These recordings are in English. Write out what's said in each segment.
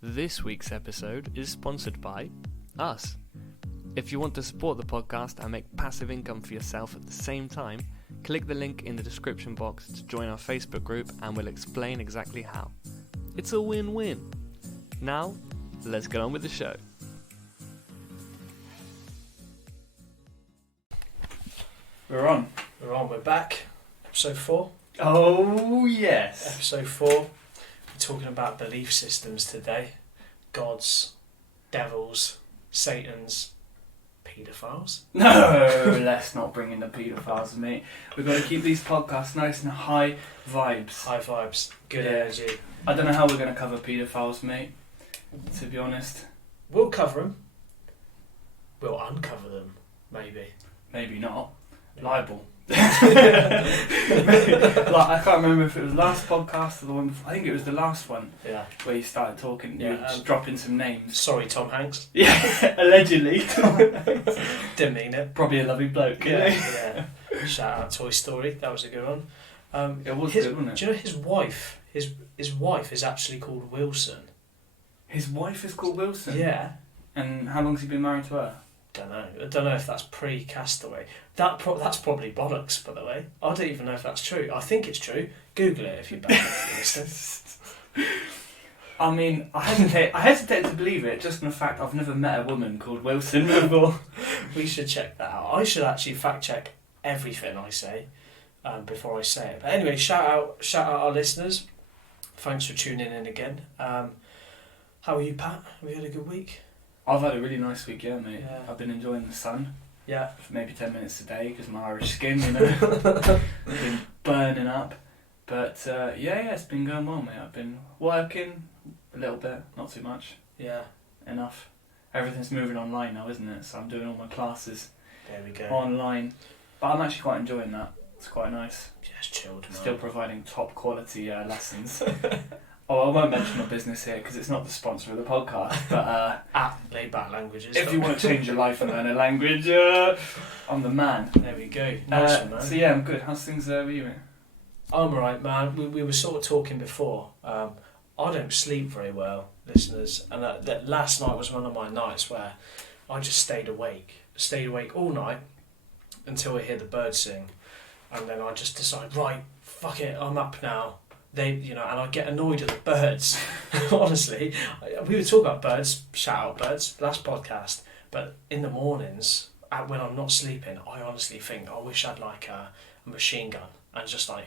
This week's episode is sponsored by us. If you want to support the podcast and make passive income for yourself at the same time, click the link in the description box to join our Facebook group and we'll explain exactly how. It's a win-win. Now, let's get on with the show. We're on, we're back. Episode 4. Oh, yes. Episode 4. We're talking about belief systems today. Gods, devils, Satans, paedophiles. No, let's not bring in the paedophiles, mate. We've got to keep these podcasts nice and high vibes. High vibes, good Yeah. energy. I don't know how we're going to cover paedophiles, mate, to be honest. We'll cover them. We'll uncover them, maybe. Maybe not. Libel. Like, I can't remember if it was the last podcast or the one before. I think it was the last one Yeah. where you started talking. Yeah, You were just dropping some names. Sorry, Tom Hanks. Yeah, allegedly. Didn't mean it. Probably a lovely bloke. Yeah. Shout out Toy Story. That was a good one. It was his, good, wasn't it? Do you know his wife? His wife is actually called Wilson. His wife is called Wilson? Yeah. And how long's he been married to her? I don't know if that's pre-Castaway. That's probably bollocks, by the way. I don't even know if that's true. I think it's true. Google it if you're back listening. I mean, I hesitate to believe it, just in the fact I've never met a woman called Wilson before. We should check that out. I should actually fact check everything I say before I say it. But anyway, shout out our listeners. Thanks for tuning in again. How are you, Pat? Have you had a good week? I've had a really nice week, yeah, mate. Yeah. I've been enjoying the sun Yeah. for maybe 10 minutes a day because my Irish skin, you know, been burning up. But yeah, it's been going well, mate. I've been working a little bit, not too much, Yeah. enough. Everything's moving online now, isn't it? So I'm doing all my classes There we go. online. But I'm actually quite enjoying that. It's quite nice. Yeah, it's chilled, man. Still providing top quality lessons. Oh, I won't mention my business here because it's not the sponsor of the podcast. But At Laid Back Languages. if you want to change your life and learn a language, I'm the man. There we go. Nice one, man. So yeah, I'm good. How's things with you, mate? I'm alright, man. We were sort of talking before. I don't sleep very well, listeners, and that last night was one of my nights where I just stayed awake all night until I hear the birds sing, and then I just decide, right, fuck it, I'm up now. And I get annoyed at the birds. Honestly, we were talking about birds. Shout out birds. Last podcast, but in the mornings, when I'm not sleeping, I honestly think I wish I'd like a machine gun. And just like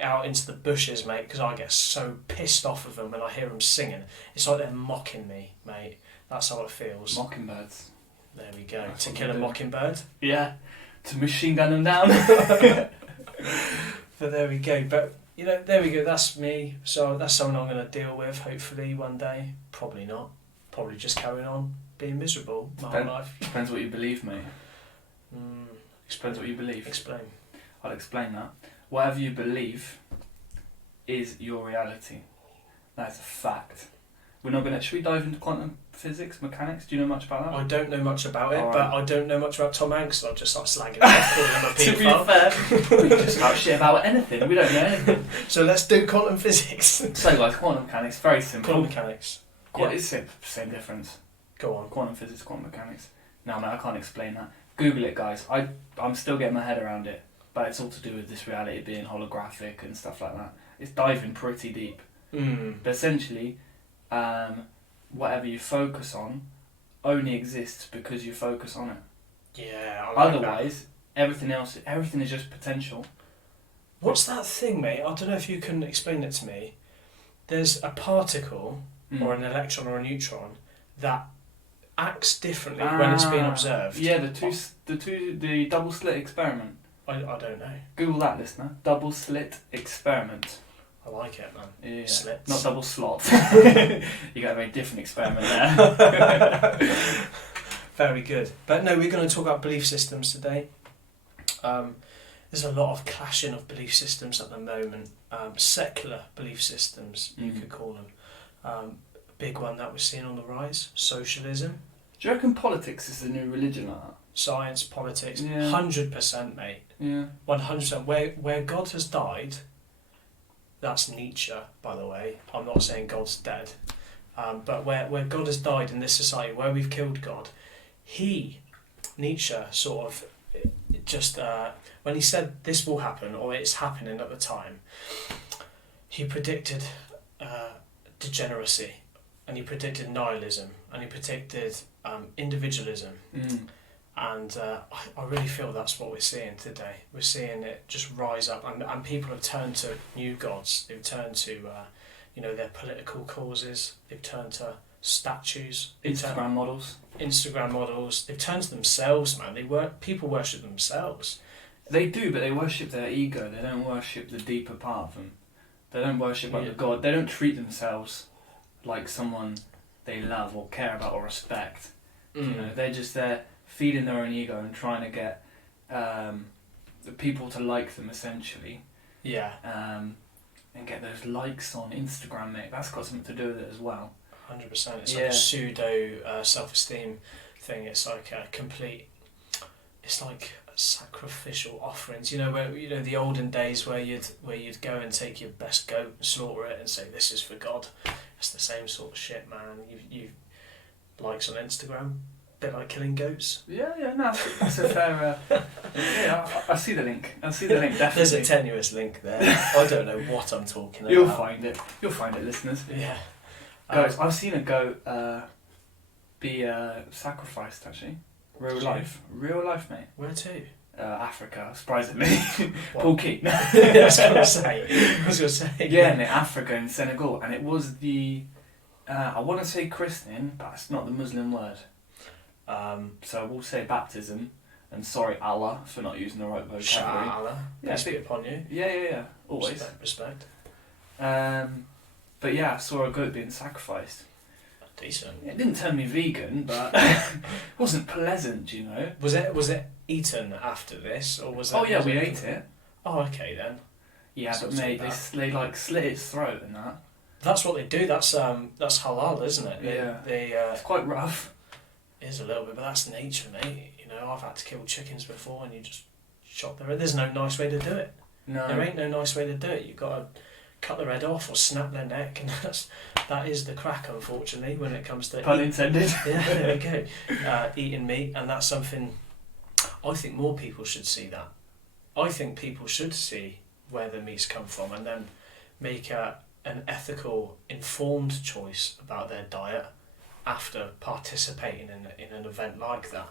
out into the bushes, mate, because I get so pissed off of them when I hear them singing. It's like they're mocking me, mate. That's how it feels. Mockingbirds. There we go. That's To what kill a they do. mockingbird. Yeah. To machine gun them down. But there we go. But there we go. That's me. So that's something I'm going to deal with. Hopefully one day. Probably not. Probably just carrying on being miserable my whole life. Depends what you believe, mate. Depends what you believe. Explain. I'll explain that. Whatever you believe is your reality. That's a fact. We're not gonna. Should we dive into quantum physics, mechanics? Do you know much about that? I don't know much about it, All but right. I don't know much about Tom Hanks, so I'll just start slagging him off, calling him a To be paedophile. fair, we can just talk shit about anything. We don't know anything. So let's do quantum physics. So guys, quantum mechanics, very simple. Quantum mechanics. Yeah. It's same difference. Go on. Quantum physics, quantum mechanics. No, man, I can't explain that. Google it, guys. I'm still getting my head around it, but it's all to do with this reality being holographic and stuff like that. It's diving pretty deep. But essentially, whatever you focus on only exists because you focus on it. Yeah, I like Otherwise, everything is just potential. What's that thing, mate? I don't know if you can explain it to me. There's a particle, or an electron or a neutron, that acts differently when it's being observed. Yeah, the double slit experiment. I don't know. Google that, listener. Double slit experiment. I like it, man. Yeah. Slits. Not double slot. You got a very different experiment there. Very good. But no, we're going to talk about belief systems today. There's a lot of clashing of belief systems at the moment. Secular belief systems, you could call them. Big one that we're seeing on the rise, socialism. Do you reckon politics is the new religion like that? Science, politics, Yeah. 100%, mate. Yeah. 100%. Where God has died, that's Nietzsche, by the way. I'm not saying God's dead. But where God has died in this society, where we've killed God, Nietzsche, sort of just, when he said this will happen, or it's happening at the time, he predicted degeneracy, and he predicted nihilism, and he predicted individualism. And I really feel that's what we're seeing today. We're seeing it just rise up, and people have turned to new gods. They've turned to, their political causes. They've turned to statues. Instagram models. They've turned to themselves, man. People worship themselves. They do, but they worship their ego. They don't worship the deeper part of them. They don't worship like the God. They don't treat themselves like someone they love or care about or respect. They're just there feeding their own ego and trying to get the people to like them, essentially. Yeah. And get those likes on Instagram, mate. That's got something to do with it as well. 100%. It's like a pseudo self-esteem thing. It's like a complete. It's like sacrificial offerings. Where the olden days where you'd go and take your best goat and slaughter it and say this is for God. It's the same sort of shit, man. You likes on Instagram. Bit like killing goats. Yeah, no, that's a fair. I see the link. Definitely. There's a tenuous link there. I don't know what I'm talking about. You'll find it, listeners. Yeah. Guys, I've seen a goat be sacrificed, actually. Real life, mate. Where to? Africa, surprisingly. Paul Keat. I was going to say. Yeah, mate, Africa in Senegal, and it was the. I want to say christening, but it's not the Muslim word. So we'll say baptism, and sorry Allah for not using the right vocabulary. Shout Allah, peace be upon you. Yeah, always. Respect. But yeah, I saw a goat being sacrificed. Decent. It didn't turn me vegan, but it wasn't pleasant, Was it eaten after this, or was it? Oh yeah, we ate it. Oh, okay then. Yeah, but mate, they like slit its throat and that. That's what they do. That's halal, isn't it? It's quite rough. It is a little bit, but that's nature, mate. I've had to kill chickens before, and you just chop their head. There's no nice way to do it. No, there ain't no nice way to do it. You've got to cut their head off or snap their neck, and that is the crack, unfortunately, when it comes to pun intended. Yeah, there we go. Eating meat, and that's something I think more people should see. That I think people should see where the meats come from, and then make an ethical, informed choice about their diet after participating in an event like that.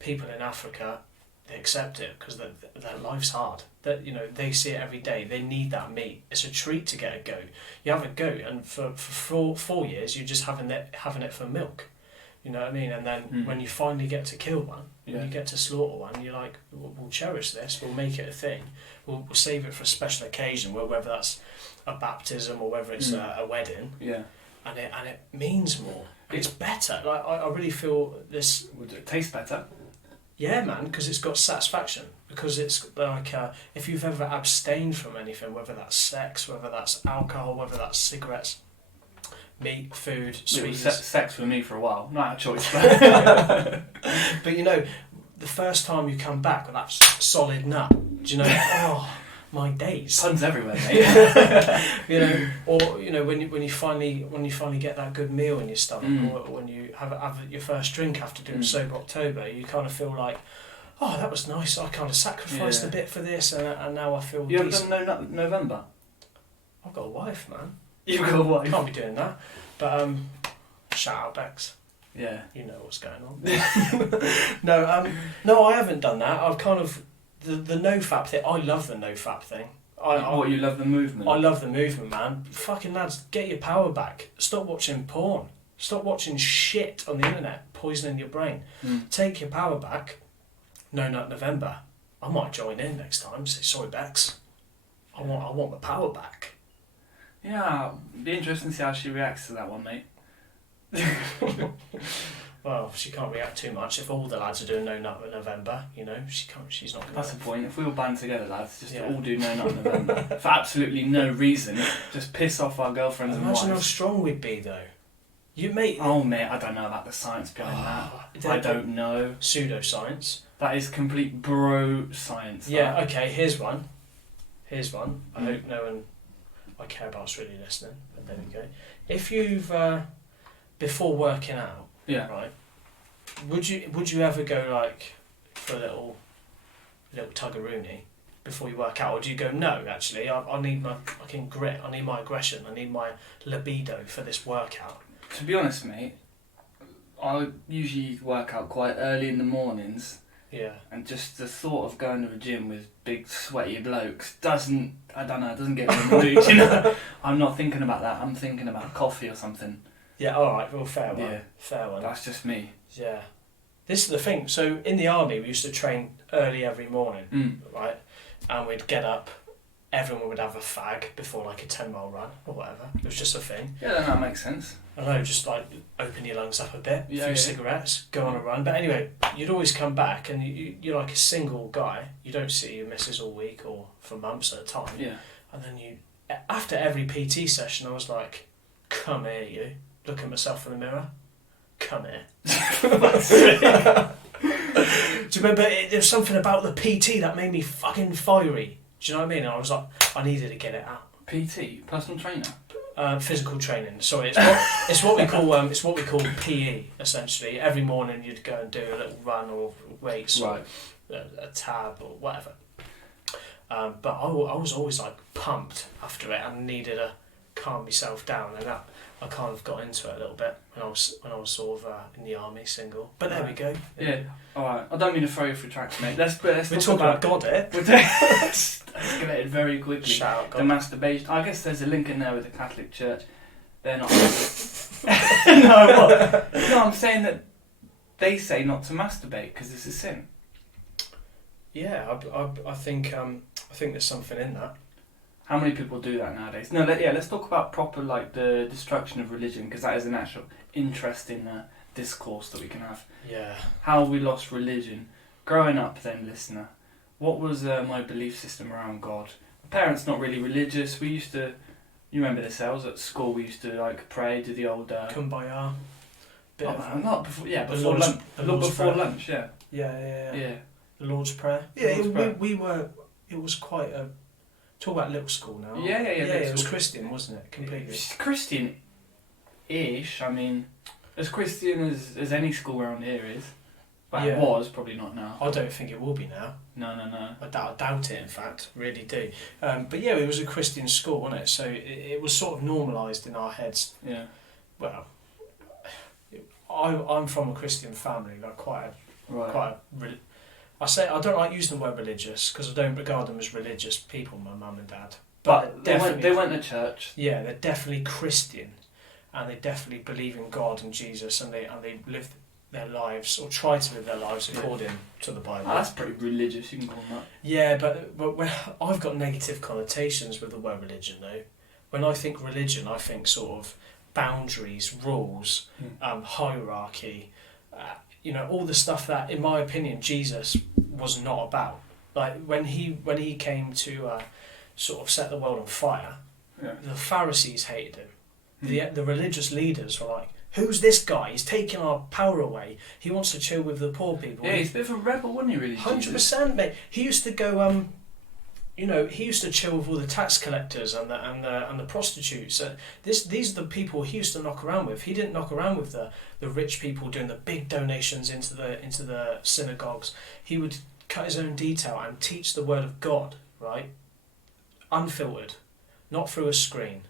People in Africa, they accept it because their life's hard. They see it every day. They need that meat. It's a treat to get a goat. You have a goat, and for 4 years you're just having it for milk. You know what I mean? And then when you finally get to kill one, when you get to slaughter one, you're like, we'll cherish this. We'll make it a thing. We'll save it for a special occasion, whether that's a baptism or whether it's a wedding. Yeah. And it means more. It's better. Like I really feel this. Would it taste better? Yeah, man, because it's got satisfaction. Because it's like if you've ever abstained from anything, whether that's sex, whether that's alcohol, whether that's cigarettes, meat, food, sweets. It was sex for me for a while. Not a choice. But the first time you come back with that solid nut, do you know? Oh, my days. Puns everywhere, mate. Or when you finally get that good meal in your stomach, or when you have your first drink after doing Sober October, you kind of feel like, oh, that was nice. I kind of sacrificed a bit for this, and now I feel. You haven't done November? I've got a wife, man. You've got a wife. I can't be doing that. But shout out Bex. Yeah. You know what's going on. No, I haven't done that. I've kind of. The no-fap thing, I love the no-fap thing. You love the movement? I love the movement, man. Fucking lads, get your power back. Stop watching porn. Stop watching shit on the internet, poisoning your brain. Take your power back. No Nut November. I might join in next time. Say, sorry, Bex. I want my power back. Yeah, it'd be interesting to see how she reacts to that one, mate. Well, she can't react too much. If all the lads are doing No Nut November, she's not going to... That's the point. If we all band together, lads, just to all do No Nut November, for absolutely no reason, just piss off our girlfriends and wives. Imagine how strong we'd be, though. Mate, I don't know about the science behind that. I don't know. Pseudoscience. That is complete bro science. Yeah, okay, here's one. I hope no one I care about is really listening. But there we go. If you've before working out, Yeah. right? Would you ever go like for a little tuggeroony before you work out, or do you go, no, actually, I need my fucking grit, I need my aggression, I need my libido for this workout? To be honest, mate, I usually work out quite early in the mornings, Yeah. and just the thought of going to a gym with big sweaty blokes doesn't get me in the mood, you know? I'm not thinking about that, I'm thinking about coffee or something. Yeah, alright, well, fair one. Yeah. Fair one. That's just me. Yeah. This is the thing, so in the army we used to train early every morning, right? And we'd get up, everyone would have a fag before like a 10-mile run or whatever. It was just a thing. Yeah, that makes sense. I know, just like open your lungs up a bit, Yeah, few yeah. cigarettes, go on a run. But anyway, you'd always come back and you're like a single guy. You don't see your missus all week or for months at a time. Yeah. And then after every PT session, I was like, come here, you. Look at myself in the mirror. Come here. Do you remember, there was something about the PT that made me fucking fiery. Do you know what I mean? I was like, I needed to get it out. PT, personal trainer. Physical training. Sorry, it's what we call PE essentially. Every morning you'd go and do a little run or weights, Right. or a tab or whatever. But I was always like pumped after it and needed to calm myself down, and that I kind of got into it a little bit when I was sort of in the army single. But there we go. Yeah. All right. I don't mean to throw you through tracks, mate. Let's We're talking about God here. We're escalated very quickly. Shout out The God. masturbation. I guess there's a link in there with the Catholic Church. They're not. No, what? No, I'm saying that they say not to masturbate because it's a sin. Yeah, I think there's something in that. How many people do that nowadays? No, let's talk about proper like the destruction of religion, because that is an actual interesting discourse that we can have. Yeah. How we lost religion. Growing up then, listener, what was my belief system around God? My parents not really religious. We used to, you remember this, I was at school, we used to like pray, do the old... Kumbaya. Bit of, not before, yeah, the before Lord's- lunch. the Lord's Before Prayer. lunch, yeah. Yeah. The Lord's Prayer. The Lord's Prayer. We were. It was quite a. Talk about little school now. Yeah, It was school. Christian, wasn't it? Completely. It's Christian-ish, I mean, as Christian as any school around here is. But Yeah. it was, probably not now. I don't think it will be now. No. I doubt it. In fact, really do. But yeah, it was a Christian school, wasn't it? So it was sort of normalised in our heads. Yeah. Well, I'm from a Christian family, like quite a. I don't like using the word religious because I don't regard them as religious people, my mum and dad. But they definitely, went to church. Yeah, they're definitely Christian, and they definitely believe in God and Jesus, and they live their lives or try to live their lives according to the Bible. Oh, that's pretty religious. You can call them that. Yeah, but when I've got negative connotations with the word religion though. When I think religion, I think sort of boundaries, rules, hierarchy. All the stuff that, in my opinion, Jesus was not about. Like when he came to sort of set the world on fire, the Pharisees hated him. The religious leaders were like, "Who's this guy? He's taking our power away. He wants to chill with the poor people." Yeah, he's a bit of a rebel, wasn't he? Really, 100%, mate. He used to go. He used to chill with all the tax collectors and the prostitutes. These are the people he used to knock around with. He didn't knock around with the rich people doing the big donations into the synagogues. He would cut his own detail and teach the word of God, right? Unfiltered, not through a screen.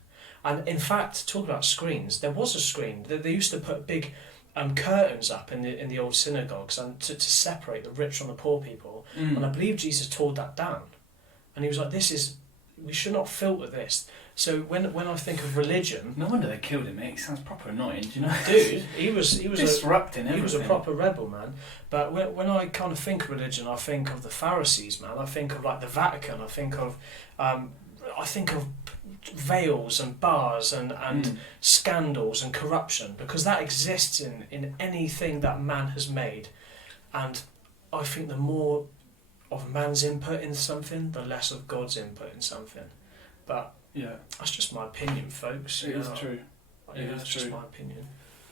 And in fact, talking about screens, there was a screen. They used to put big curtains up in the old synagogues and to separate the rich from the poor people. And I believe Jesus tore that down. And he was like, we should not filter this. So when I think of religion... No wonder they killed him, mate. He sounds proper annoying, do you know? Dude, he was disrupting everything. He was a proper rebel, man. But when I kind of think of religion, I think of the Pharisees, man. I think of like the Vatican. I think of veils and bars and scandals and corruption, because that exists in anything that man has made. And I think the more of man's input in something, the less of God's input in something. But yeah, that's just my opinion, folks. It is true. It's just my opinion.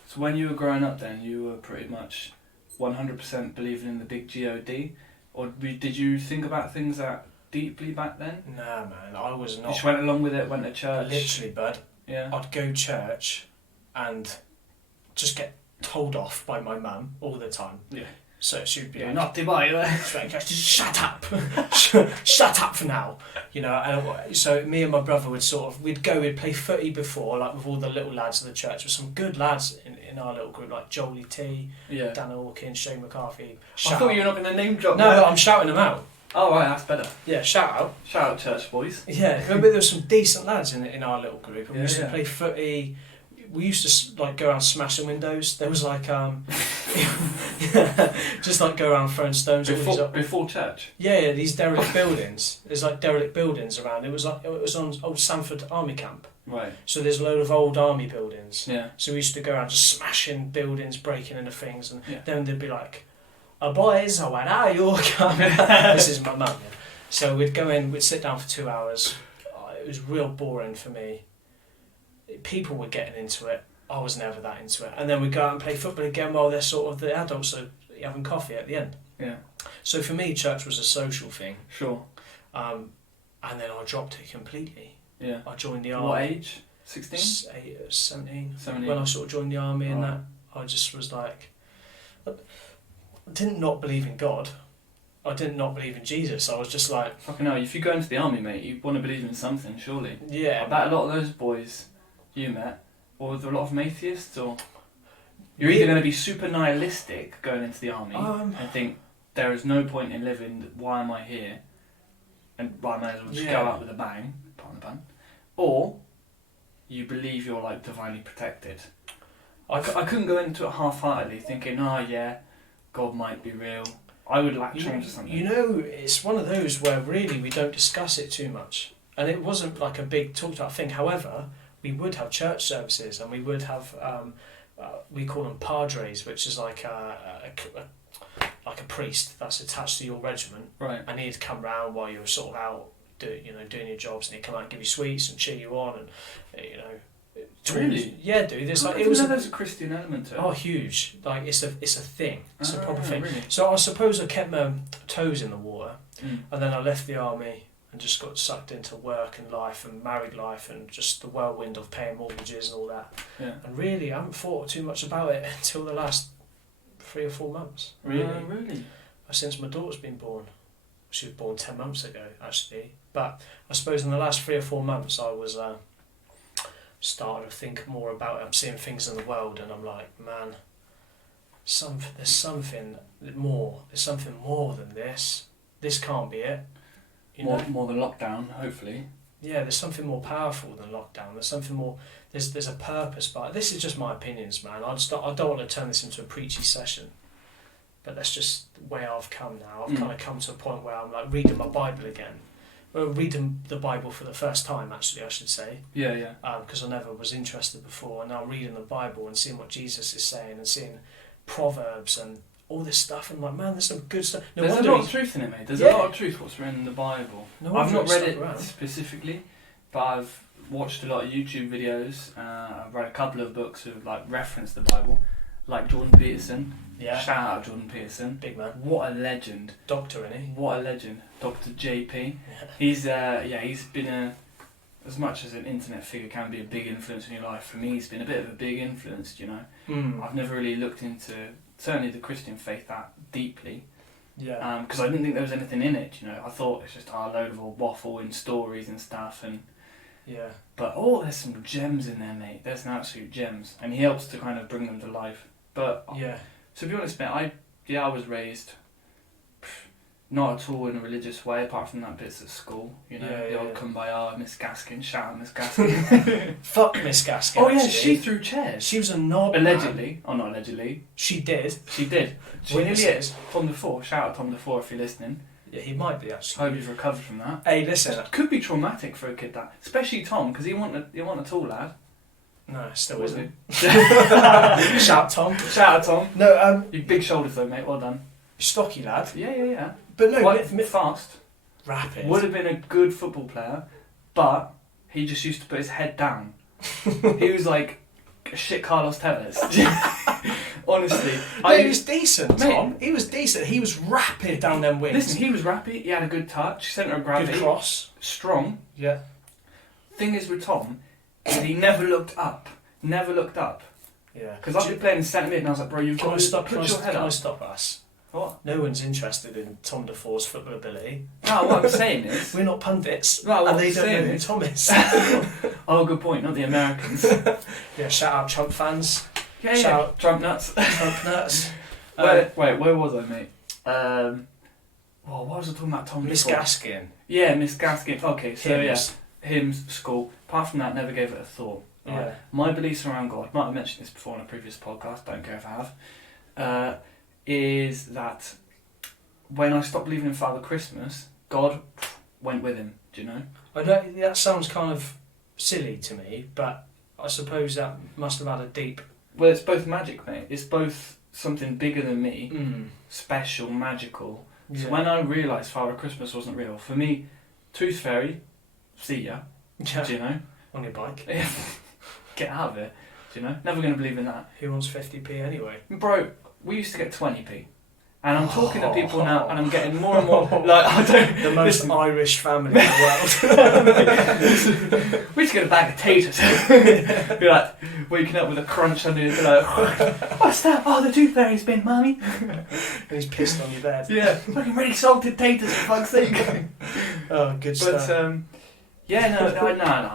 So when you were growing up then, you were pretty much 100% believing in the big God? Or did you think about things that deeply back then? Nah, man, I was You not. just went along with it, went to church. Literally, bud. Yeah. I'd go to church and just get told off by my mum all the time. Yeah. So she'd be You're like, not either. shut up, shut up for now, you know. And so me and my brother would we'd play footy before, like with all the little lads of the church, with some good lads in our little group, like Jolie T, Yeah. Dan Hawkins, Shane McCarthy. I thought you were not going to name drop. No, them. but I'm shouting them out. Oh right, that's better. Yeah, shout out. Shout out church boys. Yeah, remember there was some decent lads in our little group, and we used to Yeah. play footy. We used to like go around smashing windows. There was like just like go around throwing stones. at all these Before church. Yeah, these derelict buildings. There's like derelict buildings around. It was on old Sanford Army Camp. Right. So there's a load of old army buildings. Yeah. So we used to go around just smashing buildings, breaking into things, and Yeah. then they'd be like, "Oh boys, when are you coming?" This is my mum. Yeah. So we'd go in, we'd sit down for 2 hours. It was real boring for me. People were getting into it. I was never that into it. And then we'd go out and play football again while they're sort of the adults are having coffee at the end. Yeah. So for me, church was a social thing. Sure. And then I dropped it completely. Yeah. I joined the army. What age? 16? 17. 17. When I sort of joined the army and Right. that, I just was like, I didn't not believe in God. I didn't not believe in Jesus. I was just like, Fucking hell, if you go into the army, mate, you want to believe in something, surely. yeah. I bet a lot of those boys you met, or there a lot of them atheists, or you're either going to be super nihilistic going into the army and think there is no point in living. Why am I here? And I might as well just go out with a bang, pardon the pun. Or you believe you're like divinely protected. I couldn't go into it half-heartedly thinking, oh yeah, God might be real. I would latch on to something. You know, it's one of those where really we don't discuss it too much. And it wasn't like a big talked about thing. However, we would have church services and we would have, we call them padres, which is like a priest that's attached to your regiment. Right. And he'd come round while you were sort of out doing your jobs, and he'd come out and give you sweets and cheer you on, and Really? Yeah, dude. There's like, there's a Christian element to it. Oh, huge! Like it's a thing. It's a proper thing. Really? So I suppose I kept my toes in the water, Mm. and then I left the army and just got sucked into work and life and married life and just the whirlwind of paying mortgages and all that. Yeah. And really, I haven't thought too much about it until the last 3 or 4 months. Really, Really? since my daughter's been born. She was born 10 months ago, actually. But I suppose in the last 3 or 4 months, I was starting to think more about it. I'm seeing things in the world, and I'm like, man, there's something more. There's something more than this. This can't be it. You know? More than lockdown, hopefully. Yeah, there's something more powerful than lockdown. There's something more. There's a purpose. But this is just my opinions, man. I don't want to turn this into a preachy session. But that's just where I've come now. I've kind of come to a point where I'm like reading my Bible again. Well, reading the Bible for the first time, actually, I should say. Yeah, yeah. Because I never was interested before. And now I'm reading the Bible and seeing what Jesus is saying and seeing Proverbs and all this stuff. And like, man, there's some good stuff. No There's a wonder lot of truth in it, mate. There's a Yeah. lot of truth what's written in the Bible. No I've wonder not it's read stuck it around. specifically, but I've watched a lot of YouTube videos. I've read a couple of books that like reference the Bible, like Jordan Peterson. Yeah. Shout out Jordan Peterson. Big man. What a legend. Doctor, innit? What a legend. Dr. JP. Yeah. He's been as much as an internet figure can be a big influence in your life, for me he's been a bit of a big influence, you know. I've never really looked into, certainly the Christian faith that deeply, Yeah. because I didn't think there was anything in it, you know. I thought it's just a load of waffle and stories and stuff, Yeah. but there's some gems in there, mate. There's some absolute gems, and he helps to kind of bring them to life. But Yeah. to be honest, mate, I was raised not at all in a religious way, apart from that bits at school, you know, Yeah, the yeah, old yeah. Kumbaya, Miss Gaskin, shout out Miss Gaskin. Fuck Miss Gaskin. Oh yeah, actually. she threw chairs. She was a knob. Man. Allegedly, or not allegedly, She did. she did. She nearly Witnesses. hit Tom DeFore, shout out Tom DeFore if you're listening. Yeah, he might be actually. Hope you've recovered from that. Hey, listen. It could be traumatic for a kid that, especially Tom, because he wasn't a tall lad. No, still Was isn't. he? Shout Tom. Shout out Tom. No, You big shoulders though, mate, well done. stocky lad. Yeah. But no, Quite fast. rapid. Would have been a good football player, but he just used to put his head down. He was like a shit Carlos Tevez. Honestly. He was decent, Tom. He was decent. He was rapid down them wings. Listen, he was rapid. He had a good touch. Centre of gravity. Good cross. Strong. Yeah. Thing is with Tom, is he never looked up. Never looked up. Yeah. Because I've been playing in centre mid and I was like, bro, you've got to put your head Can I up. stop us? What? No one's interested in Tom Defoe's football ability. No, what I'm saying is... We're not pundits. No, what and I'm they don't know saying who is- Tom is. Oh, good point, not the Americans. Yeah, shout out Trump fans. Yeah, Shout out Trump nuts. Trump nuts. Wait, where was I, mate? What was I talking about, Tom? Miss before? Gaskin. Yeah, Miss Gaskin. Okay, so Hymns. hymns, school. Apart from that, never gave it a thought. Right? Yeah. My beliefs around God, might have mentioned this before on a previous podcast, don't care if I have, is that when I stopped believing in Father Christmas, God went with him, do you know? I know that sounds kind of silly to me, but I suppose that must have had a deep... Well, it's both magic, mate. It's both something bigger than me, special, magical. So Yeah. when I realised Father Christmas wasn't real, for me, Tooth Fairy, see ya, Yeah. do you know? On your bike. Get out of it, do you know? Never going to believe in that. Who wants 50p anyway? Bro, we used to get 20p. And I'm talking to people now, and I'm getting more and more like I don't. The most Irish family in the world. We used to get a bag of taters. Be like waking up with a crunch under your like, what's that? Oh, the Tooth Fairy's been, mummy. And he's pissed on your bed. Yeah, fucking really salted taters for fuck's sake. Oh, good But stuff. yeah, no,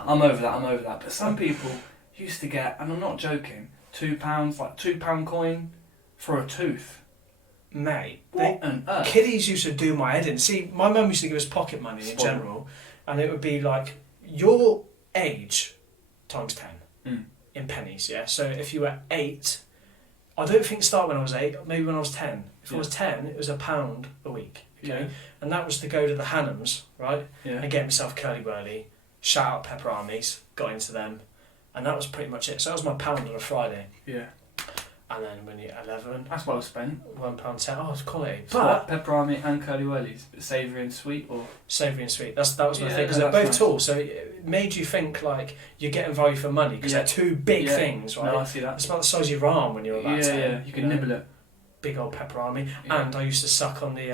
I'm over that. But some people used to get, and I'm not joking, £2, like £2 coin for a tooth. Mate, What on earth? kiddies used to do my head in. See, my mum used to give us pocket money in Spot. general, and it would be like your age times 10 in pennies, yeah? So if you were 8, I don't think it started when I was 8, maybe when I was 10. If I was 10, it was £1 a week, okay? Yeah. And that was to go to the Hannums, right? Yeah. And get myself curly whirly, shout out Pepper Armies, got into them, and that was pretty much it. So that was my pound on a Friday. Yeah. And then when you're 11, That's well spent. £1.10. Oh, it's quality. So But pepperoni and curly whirlies, but savoury and sweet, or savoury and sweet. That was my Yeah, thing because no, they're both that's tall, so it made you think like you're getting value for money because Yeah. they're two big Yeah. things, right? No, I see that. It's about the size of your arm when you're about 10. Yeah, you can nibble it. Big old pepperoni, Yeah. and I used to suck on the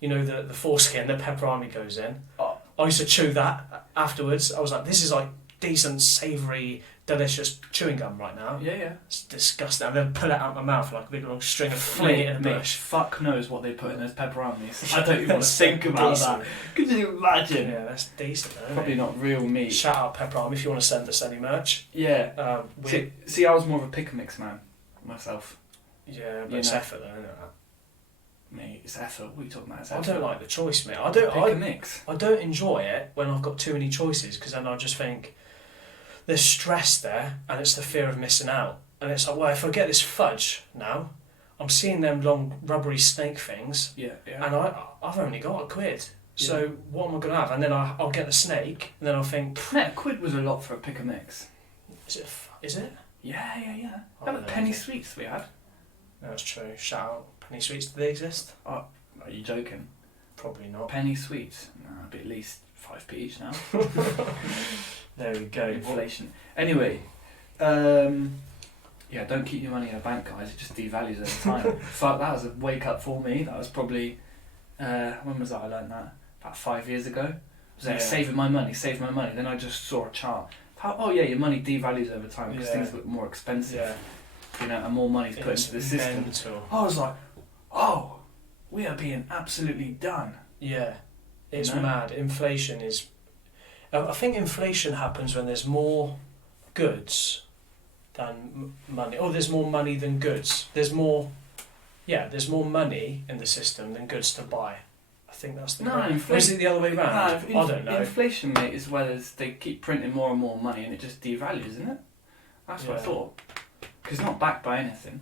the foreskin that pepperoni goes in. Oh. I used to chew that afterwards. I was like, this is like decent, savoury, delicious chewing gum right now. Yeah. It's disgusting. And then pull it out my mouth like a big long string and fling it in a Mate, bush. fuck knows what they put in those pepperonis. I don't even want to think about Decent. that. Could you imagine? Yeah, that's decent. Though, isn't Probably it? not real meat. Shout out Pepperoni if you want to send us any merch. Yeah. We See, I was more of a pick and mix man myself. Yeah, but You it's know. effort though, isn't it? Mate, it's effort. What are you talking about? It's I effort. don't like the choice, mate. pick and mix. I don't enjoy it when I've got too many choices because then I just think there's stress there and it's the fear of missing out. And it's like, well, if I get this fudge now, I'm seeing them long rubbery snake things Yeah. and I've only got £1. So Yeah. what am I going to have? And then I'll get the snake and then I'll think, Mate, £1 was a lot for a pick and mix. is it? Yeah. Oh, That was no, penny is it? sweets we had. No, that's true. Shout out. Penny sweets, do they exist? Are you joking? Probably not. Penny sweets? No, it'd be at least 5p each now. There we go. Inflation. Anyway, yeah, don't keep your money in a bank, guys. It just devalues over time. Fuck, that was a wake up for me. That was probably when was that? I learned that about 5 years ago. I was there saving my money. Then I just saw a chart. Oh yeah, your money devalues over time because things look more expensive. Yeah. You know, and more money's put into the system. Mental. I was like, oh, we are being absolutely done. Yeah, it's You know? mad. Inflation is. I think inflation happens when there's more goods than money. Oh, there's more money than goods. There's more money in the system than goods to buy. I think that's the. No, Or is inflation. it the other way round? I don't know. Inflation, mate, is where they keep printing more and more money and it just devalues, isn't it? That's what I Yeah. thought. Because it's not backed by anything.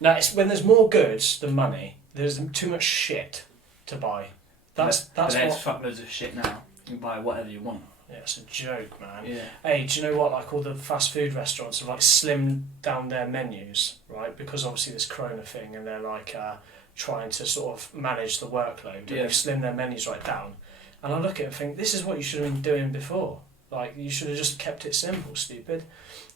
No, it's when there's more goods than money. There's too much shit to buy. That's But there's what. fuckloads of shit now. You can buy whatever you want. Yeah, it's a joke, man. Yeah. Hey, do you know what? Like all the fast food restaurants have like slimmed down their menus, right? Because obviously this Corona thing, and they're like trying to sort of manage the workload. And Yeah. they've slimmed their menus right down. And I look at it and think, this is what you should have been doing before. Like you should have just kept it simple, stupid.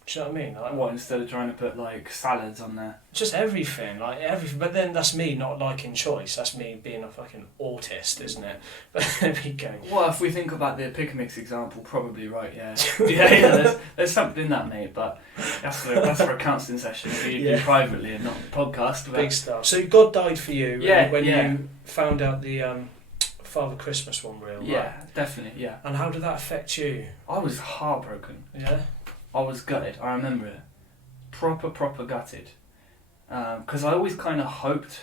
Do you know what I mean? Like, What, instead of trying to put like salads on there? just everything, like everything. But then that's me not liking choice. That's me being a fucking autist, isn't it? But there we go. Well, if we think about the pick mix example, probably right. Yeah, yeah. There's something in that, mate. But that's for a counselling session. We do privately and not the podcast. But big stuff. So God died for you. Yeah, when yeah. you found out the Father Christmas one real. Yeah, right? definitely. Yeah. And how did that affect you? I was heartbroken. Yeah. I was gutted. I remember it. Proper gutted. Because I always kind of hoped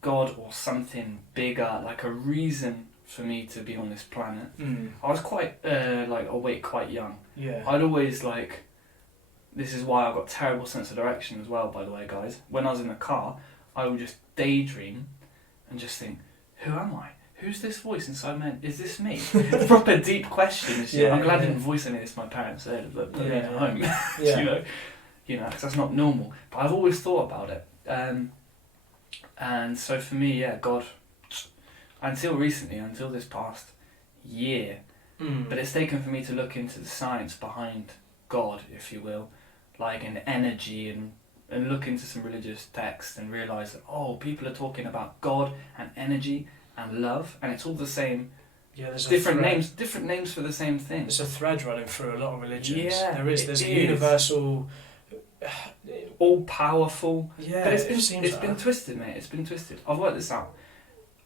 God or something bigger, like a reason for me to be on this planet. I was quite awake quite young. Yeah. I'd always this is why I've got terrible sense of direction as well, by the way, guys. When I was in the car, I would just daydream and just think, who am I? Who's this voice inside me? Is this me? Proper deep questions. Yeah, I'm glad I yeah. didn't voice any of this to my parents. They'd have put me at Yeah. home. Yeah. you know, because that's not normal. But I've always thought about it. And so for me, yeah, God, until recently, until this past year, but it's taken for me to look into the science behind God, if you will, like an energy and look into some religious texts and realise that, oh, people are talking about God and energy and love, and it's all the same. Yeah, there's different names for the same thing. There's a thread running through a lot of religions. Yeah, There's a universal, all powerful. yeah. But it's seems been like twisted, mate. It's been twisted. I've worked this out.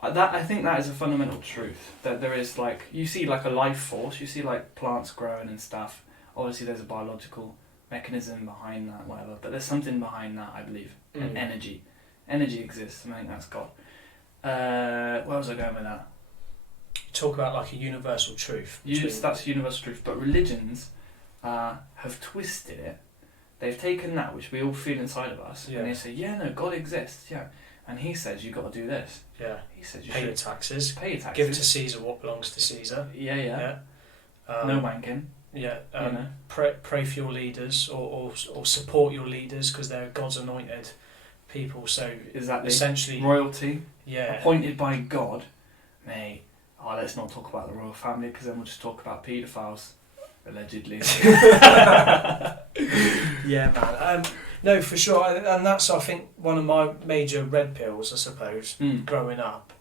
I think that is a fundamental truth. That there is you see a life force. You see plants growing and stuff. Obviously, there's a biological mechanism behind that, whatever. But there's something behind that, I believe. An energy. Energy exists, and I think that's God. Where was I going with that? talk about a universal truth. That's universal truth, but religions have twisted it. They've taken that which we all feel inside of us, and they say, yeah, no, God exists, yeah. And he says you've got to do this. Yeah. He says you pay should your taxes. pay your taxes. Give to Caesar what belongs to Caesar. Yeah. No wanking. Yeah. You know? Pray for your leaders or support your leaders because they're God's anointed people. So exactly. Essentially, royalty. Yeah. Appointed by God. Mate. Oh, let's not talk about the royal family because then we'll just talk about paedophiles. Allegedly. Yeah, man. No, for sure, and that's I think one of my major red pills, I suppose, growing up,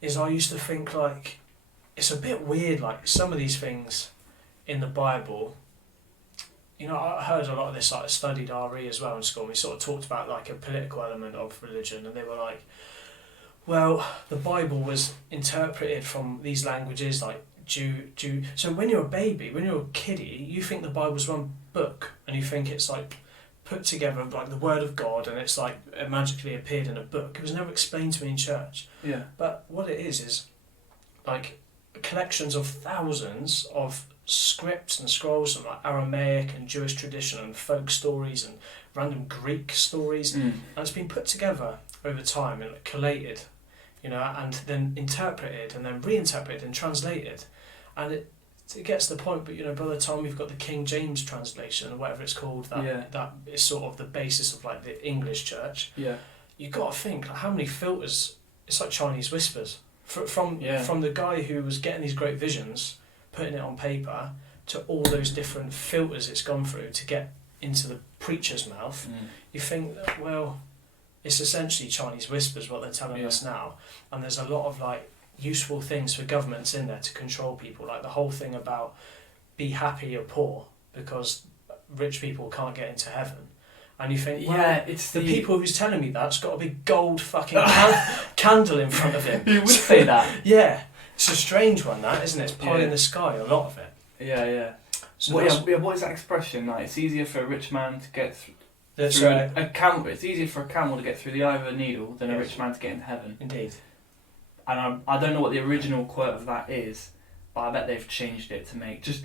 is I used to think it's a bit weird, some of these things in the Bible. You know, I heard a lot of this. I studied RE as well in school. And we sort of talked about a political element of religion, and they were like, well, the Bible was interpreted from these languages Jew. So when you're a baby, when you're a kiddie, you think the Bible's one book, and you think it's put together the Word of God, and it's it magically appeared in a book. It was never explained to me in church. Yeah. But what it is collections of thousands of scripts and scrolls from Aramaic and Jewish tradition and folk stories and random Greek stories, and it's been put together over time and collated, and then interpreted and then reinterpreted and translated, and it gets to the point. But by the time we've got the King James translation or whatever it's called, that is sort of the basis of the English church. Yeah, you got to think how many filters. It's like Chinese whispers from the guy who was getting these great visions, putting it on paper, to all those different filters it's gone through to get into the preacher's mouth. You think that, well, it's essentially Chinese whispers what they're telling us now, and there's a lot of useful things for governments in there to control people, the whole thing about be happy or poor because rich people can't get into heaven. And you think, well, it's the people who's telling me that's got a big gold fucking candle in front of him. You would say that. Yeah, it's a strange one, that, isn't it? It's pie in the sky, a lot of it. Yeah. So what is that expression? It's easier for a rich man to get through a camel. It's easier for a camel to get through the eye of a needle than a rich man to get into heaven. Indeed. And I don't know what the original quote of that is, but I bet they've changed it to make just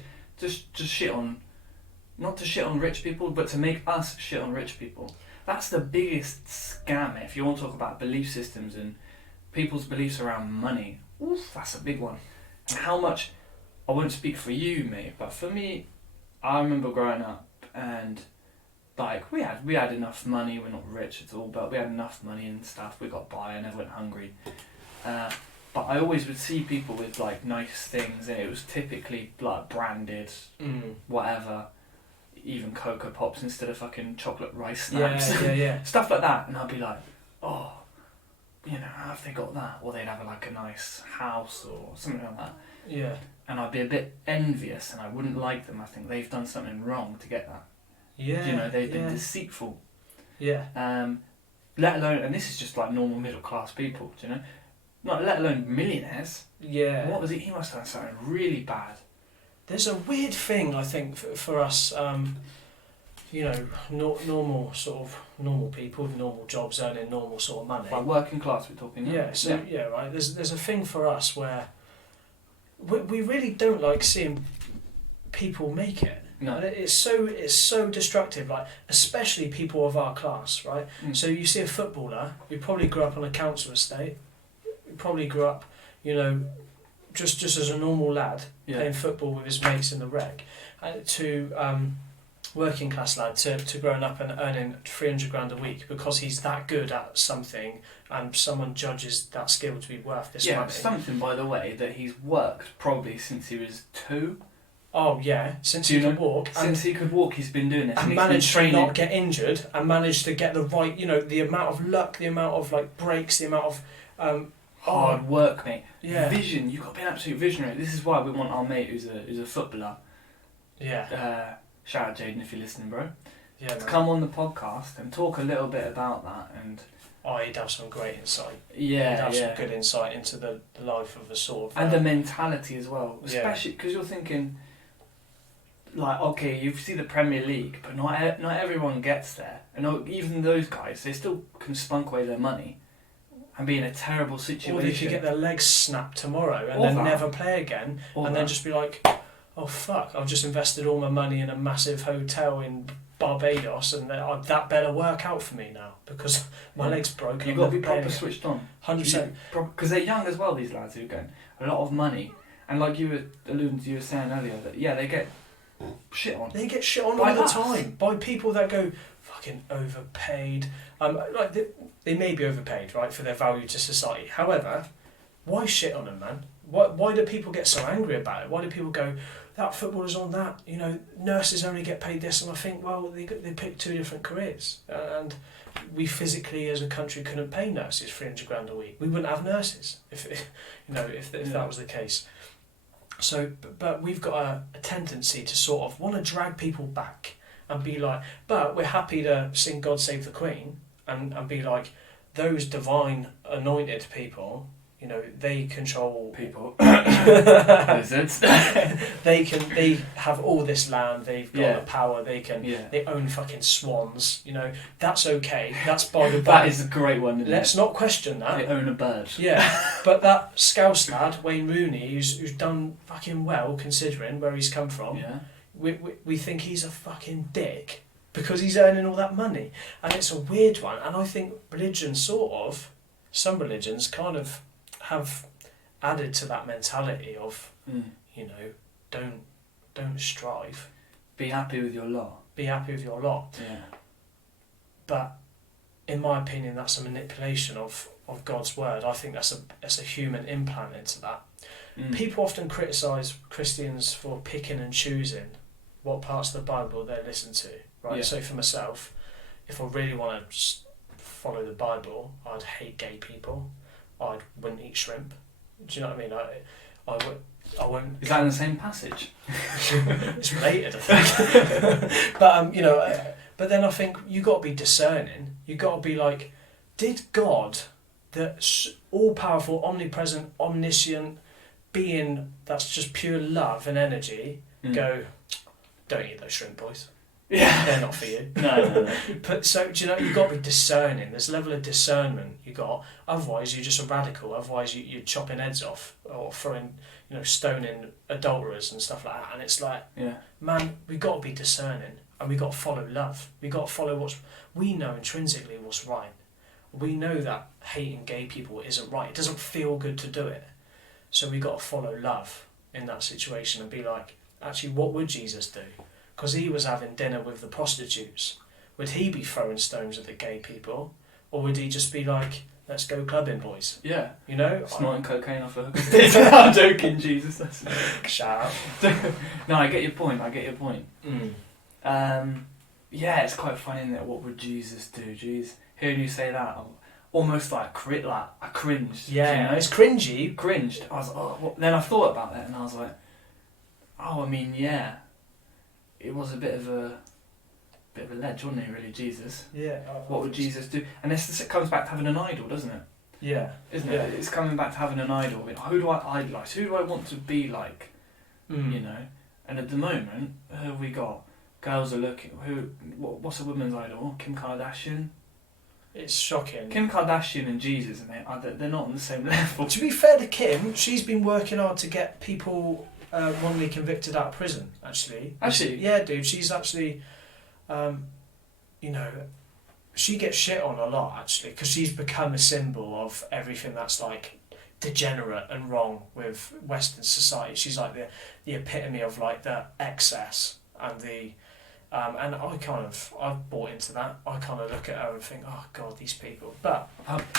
shit on, not to shit on rich people, but to make us shit on rich people. That's the biggest scam. If you want to talk about belief systems and people's beliefs around money, that's a big one. And how much, I won't speak for you, mate, but for me, I remember growing up and we had enough money. We're not rich at all, but we had enough money and stuff. We got by. I never went hungry. But I always would see people with nice things, and it was typically branded, whatever. even Cocoa Pops instead of fucking chocolate rice snaps. Yeah. Stuff like that, and I'd be like, oh, how have they got that? Or they'd have like a nice house or something like that. Yeah. And I'd be a bit envious, and I wouldn't like them. I think they've done something wrong to get that. Yeah. They've been deceitful. Yeah. Let alone, and this is just like normal middle class people, do you know? Not let alone millionaires. Yeah. What was it? He must have done something really bad. There's a weird thing, I think, for us, normal sort of normal people with normal jobs earning normal sort of money. Like working class, we're talking. Yeah. So right. There's a thing for us where we really don't like seeing people make it. No. And it's so destructive, like especially people of our class, right? So you see a footballer who probably grew up on a council estate, who probably grew up, just as a normal lad playing football with his mates in the rec, to working class lad to growing up and earning 300 grand a week because he's that good at something and someone judges that skill to be worth this money. Something, by the way, that he's worked probably since he was 2. Oh yeah, since he could walk. Since he could walk, he's been doing this. And managed to not get injured, and managed to get the right, the amount of luck, the amount of like breaks, the amount of hard work, mate. Yeah. Vision. You've got to be an absolute visionary. This is why we want our mate who's a footballer. Yeah. Shout out Jaden if you're listening, bro. Yeah. To come on the podcast and talk a little bit about that and. Oh, he'd have some great insight. Yeah, he'd have some good insight into the life of a sort of... And the mentality as well. Especially because you're thinking, like, okay, you see the Premier League, but not everyone gets there. And even those guys, they still can spunk away their money and be in a terrible situation. Or they could get their legs snapped tomorrow and then never play again. Then just be like, oh, fuck, I've just invested all my money in a massive hotel in Barbados, and that better work out for me now because my leg's broken. You've got to be proper switched on. 100%. Because they're young as well, these lads who are getting a lot of money. And like you were saying earlier, that they get shit on. They get shit on all the time by people that go fucking overpaid. They may be overpaid, right, for their value to society. However, why shit on them, man? Why do people get so angry about it? Why do people go, that footballer's on that, nurses only get paid this? And I think, well, they picked 2 different careers. And we physically, as a country, couldn't pay nurses 300 grand a week. We wouldn't have nurses if that was the case. So, but we've got a tendency to sort of want to drag people back and be like, but we're happy to sing God Save the Queen and be like, those divine anointed people, they control people. Lizards. They have all this land. They've got the power. They own fucking swans. That's okay. That's by the That is a great one. Let's not question that. They own a bird. Yeah, but that Scouse lad, Wayne Rooney, who's done fucking well considering where he's come from. Yeah. We think he's a fucking dick because he's earning all that money, and it's a weird one. And I think religion some religions kind of have added to that mentality of, don't strive. Be happy with your lot. Be happy with your lot. Yeah. But in my opinion, that's a manipulation of God's word. I think that's a human implant into that. People often criticise Christians for picking and choosing what parts of the Bible they listen to. Right. Yeah. So for myself, if I really want to follow the Bible, I'd hate gay people. I wouldn't eat shrimp. Do you know what I mean? I won't. Is that in the same passage? It's related, I think. But but then I think you got to be discerning. You got to be like, did God, the all-powerful, omnipresent, omniscient being that's just pure love and energy, go, don't eat those shrimp, boys. Yeah, they're not for you. No. But so you've got to be discerning. There's a level of discernment you got. Otherwise, you're just a radical. Otherwise, you're chopping heads off or throwing, stoning adulterers and stuff like that. And it's like, man, we got to be discerning and we got to follow love. We got to follow we know intrinsically what's right. We know that hating gay people isn't right. It doesn't feel good to do it. So we got to follow love in that situation and be like, actually, what would Jesus do? Because he was having dinner with the prostitutes. Would he be throwing stones at the gay people? Or would he just be like, let's go clubbing, boys? Yeah. Snorting cocaine off a hook. I'm joking, Jesus. Shout out. No, I get your point. Yeah, it's quite funny, isn't it? What would Jesus do? Jeez, hearing you say that, I'm almost like I cringed. Yeah, you know? it's cringy. Cringed. I was like, oh, what? Then I thought about it, and I was like, oh, I mean, yeah, it was a bit of a ledge, wasn't it? Really, Jesus. Yeah. What would Jesus do? And this it comes back to having an idol, doesn't it? Yeah. Isn't Yeah. it? It's coming back to having an idol. Who do I idolise? Who do I want to be like? Mm. You know. And at the moment, who have we got? Girls are looking. What's a woman's idol? Kim Kardashian. It's shocking. Kim Kardashian and Jesus, and they're not on the same level. To be fair to Kim, she's been working hard to get people wrongly convicted out of prison. Actually. Yeah, dude. She's actually, you know, she gets shit on a lot actually because she's become a symbol of everything that's like degenerate and wrong with Western society. She's like the epitome of like the excess and the. And I've bought into that. I kind of look at her and think, oh God, these people. But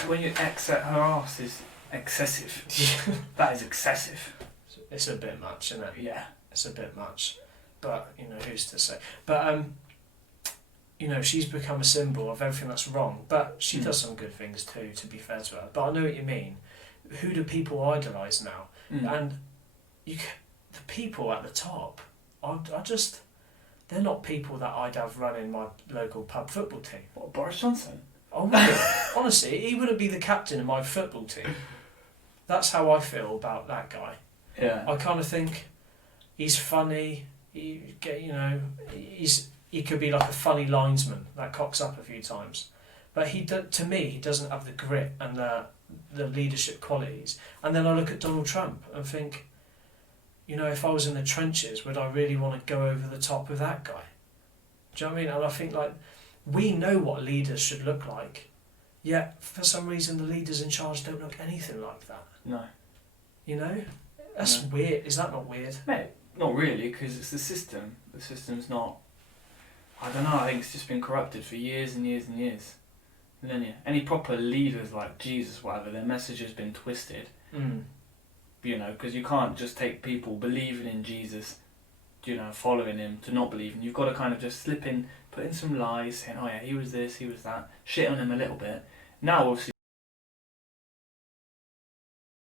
when you exit her ass is excessive. That is excessive. It's a bit much, isn't it? Yeah, it's a bit much. But you know, who's to say? But you know, she's become a symbol of everything that's wrong. But she does some good things too. To be fair to her, but I know what you mean. Who do people idolise now? And the people at the top, they're not people that I'd have running my local pub football team. What, Boris Johnson? Oh, really? Honestly, he wouldn't be the captain of my football team. That's how I feel about that guy. Yeah. I kind of think he's funny. He could be like a funny linesman that cocks up a few times, but to me he doesn't have the grit and the leadership qualities. And then I look at Donald Trump and think, you know, if I was in the trenches, would I really want to go over the top with that guy? Do you know what I mean? And I think, like, we know what leaders should look like, yet for some reason the leaders in charge don't look anything like that. No. You know? That's weird. Is that not weird? Mate, not really, because it's the system. The system's not... I don't know, I think it's just been corrupted for years and years and years. Millennia. Any proper leaders like Jesus, whatever, their message has been twisted. You know, because you can't just take people believing in Jesus, you know, following him, to not believing. You've got to kind of just slip in, put in some lies, saying, oh yeah, he was this, he was that, shit on him a little bit. Now, obviously,